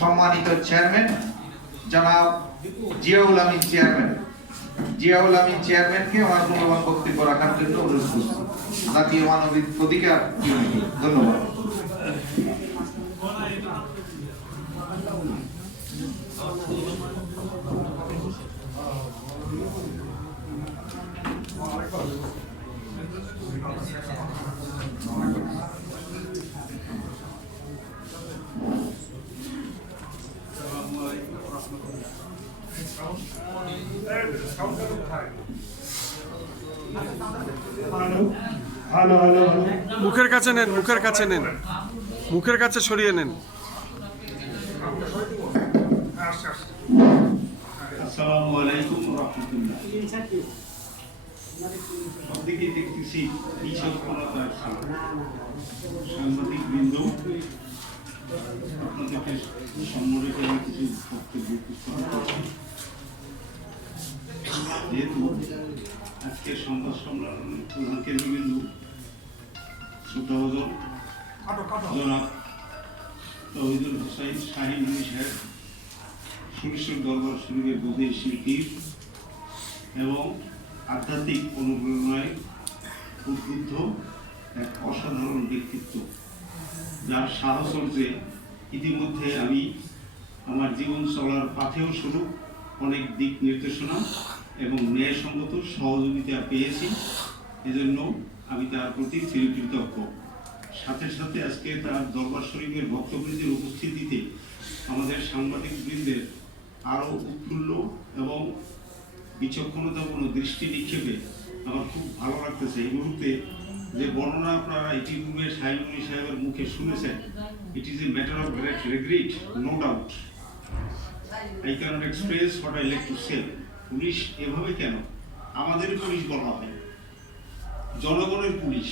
সম্মানিত চেয়ারম্যান জনাব জিয়াউল আমিন চেয়ারম্যানকে আমার মূল্যবান বক্তব্য রাখার জন্য অনুরোধ করছি। জাতীয় মানবিক অধিকার ইউনিটি, ধন্যবাদ। মুখের কাছে নেন, মুখের কাছে নেন, মুখের কাছে সরিয়ে নেন। আসসালামু আলাইকুম ওয়া রাহমাতুল্লাহ। সবদিকে দেখতেছি বিচক্ষণতার সাংবাদিক বৃন্দ, আপনাদেরকে সম্মানিত কিছু বক্তব্য উপস্থাপন করছি। যেহেতু আজকের সংবাদ সম্মেলনের প্রধান কেন্দ্রবিন্দু শ্রদ্ধাভাজন জনাব তৌহিদুল হোসেন শাহীন সাহেব, সুরেশ্বর দরবার শরীফের বোধের শিল্পী এবং আধ্যাত্মিক অনুপ্রেরণায় উদ্বুদ্ধ এক অসাধারণ ব্যক্তিত্ব, যার সাহচর্যে ইতিমধ্যে আমি আমার জীবন চলার পাথেও স্বরূপ অনেক দিক নির্দেশনা এবং ন্যায়সঙ্গত সহযোগিতা পেয়েছি। এজন্য আমি তার প্রতি চিরকৃতজ্ঞ। সাথে সাথে আজকে তার দরবার শরীফের ভক্তবৃন্দের উপস্থিতিতে আমাদের সাংবাদিক বৃন্দের আরও উৎফুল্ল এবং বিচক্ষণতাপূর্ণ দৃষ্টি নিক্ষেপে আমার খুব ভালো লাগতেছে। এই মুহূর্তে যে বর্ণনা আপনারা ইতিপূর্বে শাহীন সাহেবের মুখে শুনেছেন, it is a matter of great regret, no doubt. I cannot express what I like to say. Police এভাবে কেন? আমাদের পুলিশ বলা হয়, জনগণের পুলিশ।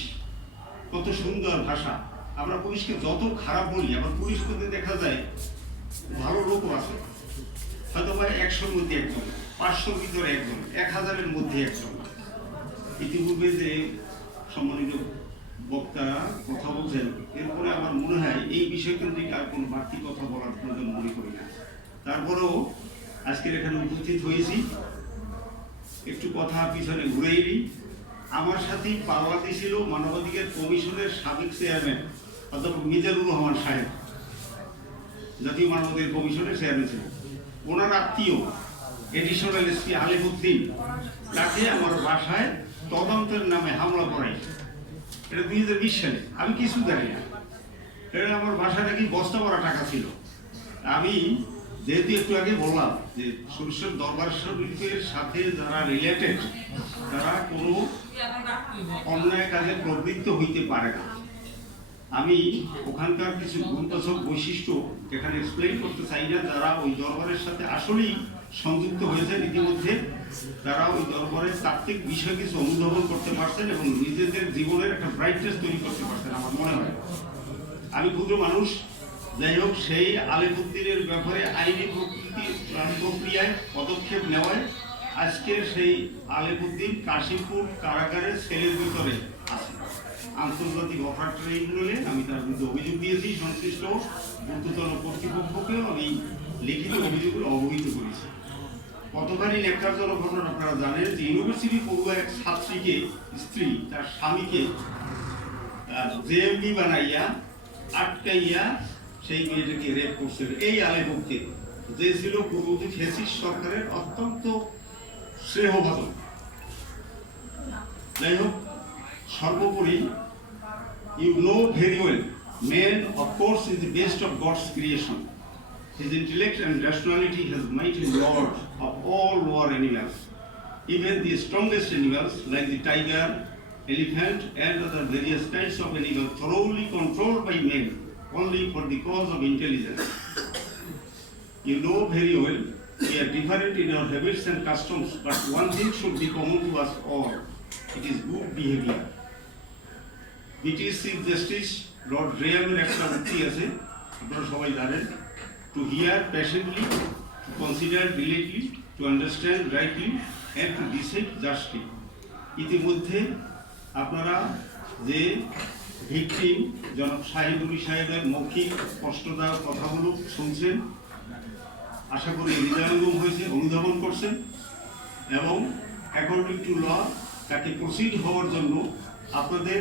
কত সুন্দর ভাষা। আমরা পুলিশকে যত খারাপ বলি, আবার পুলিশ করতে দেখা যায় ভালো লোকও আছে, হয়তো বা 100-র মধ্যে একজন, 500-র ভিতরে একজন, 1000-এর মধ্যে একজন। ইতিপূর্বে যে সম্মানিত বক্তারা কথা বলছেন, এরপরে আমার মনে হয় এই বিষয়কেন্দ্রিক আর কোনো বাড়তি কথা বলার প্রয়োজন মনে করি না। তারপরেও আজকের এখানে উপস্থিত হয়েছি, একটু কথা পিছনে ঘুরেই নিই। আমার সাথে পাল্লাতে ছিল মানবাধিকার কমিশনের সাবেক চেয়ারম্যান অধ্যাপক মিজানুর রহমান সাহেব, জাতীয় মানবাধিকার কমিশনের চেয়ারম্যান ছিলেন। ওনার আত্মীয় এডিশনাল এসপি আলিফউদ্দিন, তাকে আমার বাসায় তদন্তের নামে হামলা করাই। এটা 2020 সালে, আমি কিছু জানি না। এটা আমার বাসায় নাকি বস্তা ভরা টাকা ছিল। আমি যেহেতু একটু আগে বললাম যে সুরেশ্বর দরবার শরীফের সাথে যারা রিলেটেড, তারা কোনো অন্যায় কাজে প্রবৃত্ত হইতে পারে না। আমি ওখানকার কিছু গুরুত্বসব বৈশিষ্ট্য এখানে এক্সপ্লেইন করতে চাই না। যারা ওই দরবারের সাথে আসলেই সংযুক্ত হয়েছেন ইতিমধ্যে, তারা ওই দরবারের তাত্ত্বিক বিষয় কিছু অনুধাবন করতে পারছেন এবং নিজেদের জীবনের একটা ব্রাইটনেস তৈরি করতে পারছেন আমার মনে হয়। আমি ক্ষুদ্র মানুষ, যাই হোক, সেই আলিফউদ্দিনের ব্যাপারে আইনি প্রক্রিয়ায় পদক্ষেপ নেওয়ায় আজকে সেই আলিফউদ্দিন কাশিমপুর কারাগারের সেলের ভিতরে আছে। আন্তর্জাতিক অফার ট্রাইব্যুনালে আমি তার বিরুদ্ধে অভিযোগ দিয়েছি। সংশ্লিষ্ট ঊর্ধ্বতন কর্তৃপক্ষকেও আমি লিখিত অভিযোগগুলো অবহিত করেছি। কতখানি ন্যাক্কারজনক ঘটনা আপনারা জানেন যে ইউনিভার্সিটি পড়ুয়া এক ছাত্রীকে স্ত্রী তার স্বামীকে জেএমবি বানাইয়া আটকাইয়া সেই মেয়েটাকে রেপ করছে এই আলেমকে, যে ছিল পূর্ববর্তী ফ্যাসিস্ট সরকারের অত্যন্ত স্নেহভাজন। যাই হোক, সর্বোপরি you know very well, man of course is the best of God's creation. His intellect and rationality has made him lord of all lower animals. Even the strongest animals like the tiger, elephant and other various kinds of animals thoroughly controlled by men only for the cause of intelligence. You know very well, we are different in our habits and customs, but one thing should be common to us all. It is good behavior. British Chief Justice Lord Graham's একটা উক্তি আছে, আপনারা সবাই জানেন, to hear patiently, to consider diligently, to understand rightly and to decide justly. ইতিমধ্যে আপনারা যে victim জনাব শাহিদুল সাহেবের মৌখিক স্পষ্টতার কথাগুলো শুনছেন, আশা করি হৃদয়ঙ্গম হয়েছে, অনুধাবন করছেন এবং অ্যাকর্ডিং টু ল তাকে প্রসিড হওয়ার জন্য আপনাদের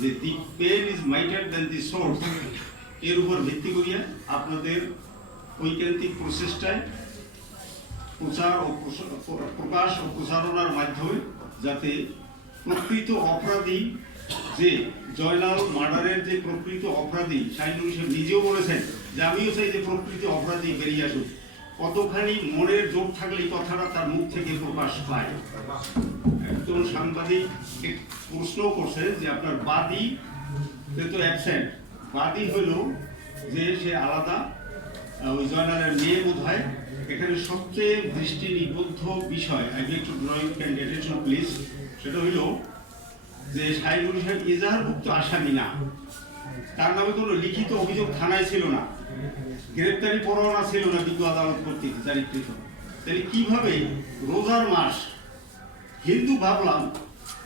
যে the pen is mightier than the source এর উপর ভিত্তি করিয়া আপনাদের ঐকান্তিক প্রচেষ্টায় প্রচার ও প্রকাশ ও প্রচারণার মাধ্যমে যাতে প্রকৃত অপরাধী যে জয়নাল মার্ডারের যে প্রকৃত অপরাধী শাহিনুল সাহেব নিজেও বলেছেন যে আমিও চাই যে প্রকৃত অপরাধী বেরিয়ে আসুক, কতখানি মনের জোর থাকলে এই কথাটা তার মুখ থেকে প্রকাশ পায়। একজন সাংবাদিক প্রশ্ন করছে যে আপনার বাদী তো অ্যাবসেন্ট, বাদী হলো যে সে আলাদা, ওই জয়নালের মেয়ে বোধ হয়। এখানে সবচেয়ে দৃষ্টি নিবদ্ধ বিষয় I beg to draw your attention please, সেটা হইল যে শাহিনুল সাহেব এজাহারভুক্ত আসামি না, তার নামে কোনো লিখিত অভিযোগ থানায় ছিল না, গ্রেপ্তারি পরোয়ানা ছিল না বিজ্ঞ আদালত কর্তৃক জারিকৃত। তাহলে কিভাবে রোজার মাস, হিন্দু ভাবলাম,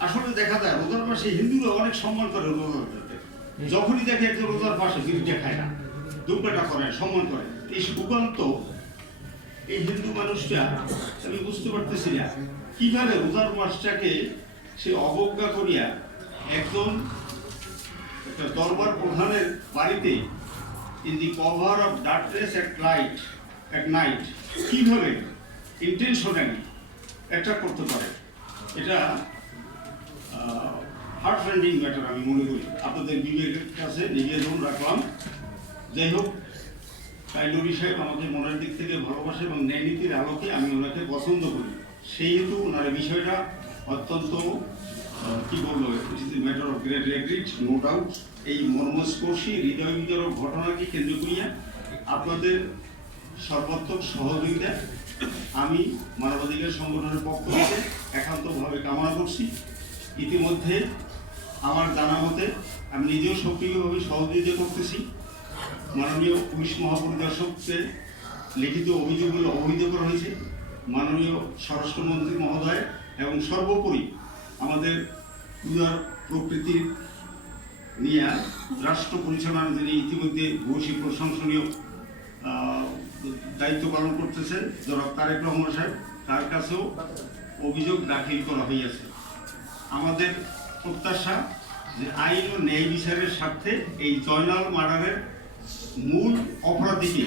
আসলে দেখা যায় রোজার মাসে হিন্দুরা অনেক সম্মান করে রোজাদারকে, যখনই দেখে একজন রোজার পাশে বিরুদ্ধে খায় না, দুর্গাটা করে, সম্মান করে। এই সুকান্ত এই হিন্দু মানুষটা আমি বুঝতে পারতেছি না কিভাবে রোজার মাসটাকে সে অবজ্ঞা করিয়া একজন একটা দরবার প্রধানের বাড়িতে in the cover of darkness at night কিভাবে ইন্টেনশনালি অ্যাটাক করতে পারে, এটা হার্ট রেন্ডিং ম্যাটার আমি মনে করি। আপনাদের বিবেকের কাছে নিবেদন রাখলাম। যাই হোক, শাহিনুল সাহেব আমাকে মনের দিক থেকে ভালোবাসে এবং ন্যায় নীতির আলোকে আমি ওনাকে পছন্দ করি, সেই হেতু ওনার বিষয়টা অত্যন্ত কি বলবো, it is matter of great regret, no doubt. এই মর্মস্পর্শী হৃদয় বিতরক ঘটনাকে কেন্দ্র করিয়া আপনাদের সর্বাত্মক সহযোগিতা আমি মানবাধিকার সংগঠনের পক্ষ থেকে একান্তভাবে কামনা করছি। ইতিমধ্যে আমার জানা মতে আমি নিজেও সক্রিয়ভাবে সহযোগিতা করতেছি। মাননীয় পুলিশ মহাপরিদর্শককে লিখিত অভিযোগগুলো অবহিত করা হয়েছে মাননীয় স্বরাষ্ট্রমন্ত্রী মহোদয়, এবং সর্বোপরি আমাদের উদার প্রকৃতির নিয়ে রাষ্ট্র পরিচালনার যিনি ইতিমধ্যে ভূয়সী প্রশংসনীয় দায়িত্ব পালন করতেছেন জনাব তারেক রহমান সাহেব, তার কাছেও অভিযোগ দাখিল করা হইয়াছে। আমাদের প্রত্যাশা যে আইন ও ন্যায় বিচারের স্বার্থে এই জয়নাল মার্ডারের মূল অপরাধীকে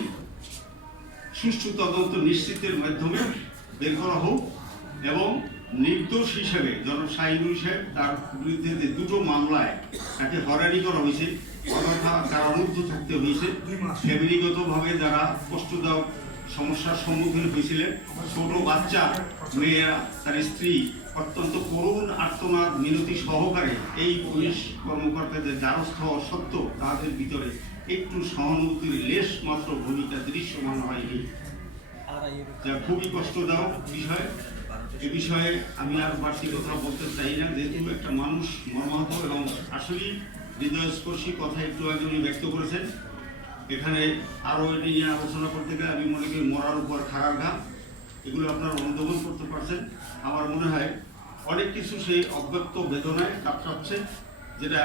সুষ্ঠু তদন্ত নিশ্চিতের মাধ্যমে বের করা হোক এবং নির্দোষ হিসেবে জনাব শাহিনুল সাহেব তার বিরুদ্ধে যে দুটো মামলায় তাকে হয়রানি করা হয়েছে, অযথা কারারুদ্ধ থাকতে হয়েছে, ফ্যামিলিগতভাবে যারা কষ্টদায়ক সমস্যার সম্মুখীন হয়েছিলেন, ছোট বাচ্চা, মেয়েরা, তার স্ত্রী অত্যন্ত করুণ আর্তনাদ মিনতি সহকারে এই পুলিশ কর্মকর্তাদের দ্বারস্থ হওয়া সত্ত্বেও তাদের ভিতরে একটু সহানুভূতির লেশ মাত্র ভূমিকা দৃশ্যমান হয়নি, যা খুবই কষ্টদায়ক বিষয়। এ বিষয়ে আমি আর বাড়তি কথা বলতে চাই না, যেহেতু একটা মানুষ মর্মাহত এবং আসলেই হৃদয়স্পর্শী কথা একটু আগে উনি ব্যক্ত করেছেন। এখানে আরও এটি নিয়ে আলোচনা করতে গেলে আমি মনে করি মরার উপর খাড়ার ঘা, এগুলো আপনারা অনুধাবন করতে পারছেন। আমার মনে হয় অনেক কিছু সেই অব্যক্ত বেদনায় কাতরাচ্ছে, যেটা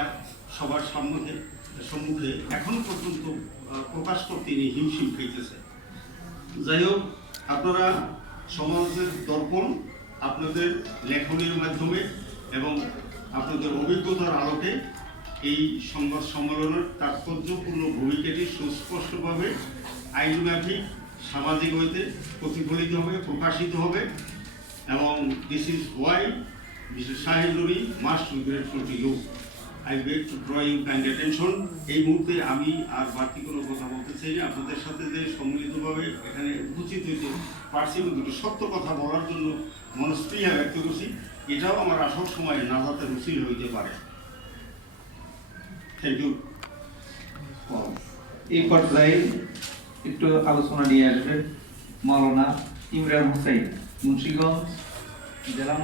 সবার সম্মুখে এখনো পর্যন্ত প্রকাশ করতে নিয়ে হিমশিম খাইতেছে। যাই হোক, আপনারা সমাজের দর্পণ আপনাদের লেখনের মাধ্যমে এবং আপনাদের অভিজ্ঞতার আলোকে এই সংবাদ সম্মেলনের তাৎপর্যপূর্ণ ভূমিকাটি সুস্পষ্টভাবে আইনমাফিক সামাজিক হইতে প্রতিফলিত হবে, প্রকাশিত হবে, এবং this is why mister Shahinul must be grateful to you. I beg to draw you kind attention. এই মুহূর্তে আমি আর বাড়তি কোনো কথা বলতে চাই না। আপনাদের সাথে যে সম্মিলিতভাবে এখানে উপস্থিত হইতে পারছি এবং দুটো সত্য কথা বলার জন্য মনস্পৃহা ব্যক্ত করছি, এটাও আমার আসল সময়ে নাজাতের উচিল হইতে পারে। Thank you. এই পর্যায়ে একটু আলোচনা নিয়ে আসবেন মাওলানা ইমরান হোসেন, মুন্সিগঞ্জ জেলা।